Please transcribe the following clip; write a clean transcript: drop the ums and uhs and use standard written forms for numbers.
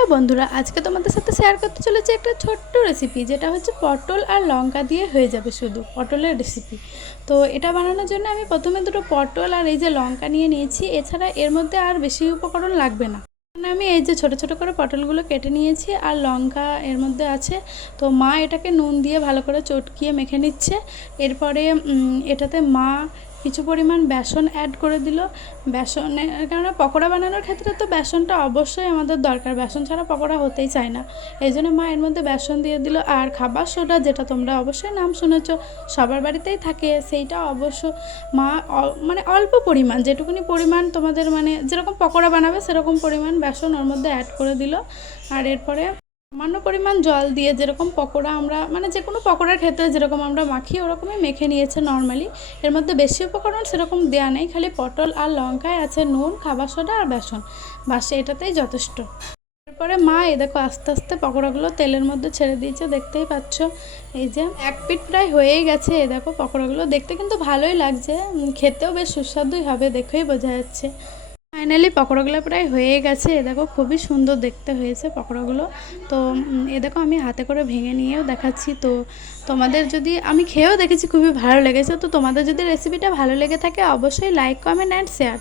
Hello বন্ধুরা, আজকে তোমাদের সাথে শেয়ার করতে চলেছি একটা ছোট্ট রেসিপি, যেটা হচ্ছে পটল আর লঙ্কা দিয়ে হয়ে যাবে শুধু পটলের রেসিপি। তো এটা বানানোর জন্য আমি প্রথমে দুটো পটল আর এই যে লঙ্কা নিয়ে নিয়েছি। এছাড়া এর মধ্যে আর বেশি উপকরণ লাগবে না। মানে আমি এই যে ছোট ছোট করে পটলগুলো কেটে নিয়েছি আর লঙ্কা এর মধ্যে আছে। তো মা এটাকে নুন দিয়ে ভালো করে চটকিয়ে মেখে নিচ্ছে। এরপরে এটাতে মা কিছু পরিমাণ বেসন অ্যাড করে দিল। বেসনের কারণে পকোড়া বানানোর ক্ষেত্রে তো বেসনটা অবশ্যই আমাদের দরকার, বেসন ছাড়া পকোড়া হতেই চায় না। এই জন্য মা এর মধ্যে বেসন দিয়ে দিল। আর খাবার সোডা, যেটা তোমরা অবশ্যই নাম শুনেছ, সবার বাড়িতেই থাকে, সেইটা অবশ্য মা মানে অল্প পরিমাণ, যেটুকুনি পরিমাণ তোমাদের মানে যেরকম পকোড়া বানাবে সেরকম পরিমাণ বেসন ওর মধ্যে অ্যাড করে দিল। আর এরপরে সামান্য পরিমাণ জল দিয়ে, যেরকম পকোড়া আমরা মানে যে কোনো পকোড়ার ক্ষেত্রে যেরকম আমরা মাখি ওরকমই মেখে নিয়েছে নর্মালি। এর মধ্যে বেশি উপকরণ সেরকম দেওয়া নেই, খালি পটল আর লঙ্কায় আছে নুন, খাবার সোডা আর বেসন, বাস এটাতেই যথেষ্ট। এরপরে মা এই দেখো আস্তে আস্তে পকোড়াগুলো তেলের মধ্যে ছেড়ে দিয়েছে, দেখতেই পাচ্ছ। এই যে এক পিঠ প্রায় হয়েই গেছে। এই দেখো পকোড়াগুলো দেখতে কিন্তু ভালোই লাগছে, খেতেও বেশ সুস্বাদুই হবে, দেখেই বোঝা যাচ্ছে। ফাইনালি পকোড়াগুলো প্রায় হয়ে গেছে। এ দেখো খুবই সুন্দর দেখতে হয়েছে পকোড়াগুলো। তো এ দেখো আমি হাতে করে ভেঙে নিয়েও দেখাচ্ছি। তো তোমাদের যদি, আমি খেয়েও দেখেছি, খুবই ভালো লেগেছে। তো তোমাদের যদি রেসিপিটা ভালো লেগে থাকে অবশ্যই লাইক, কমেন্ট অ্যান্ড শেয়ার।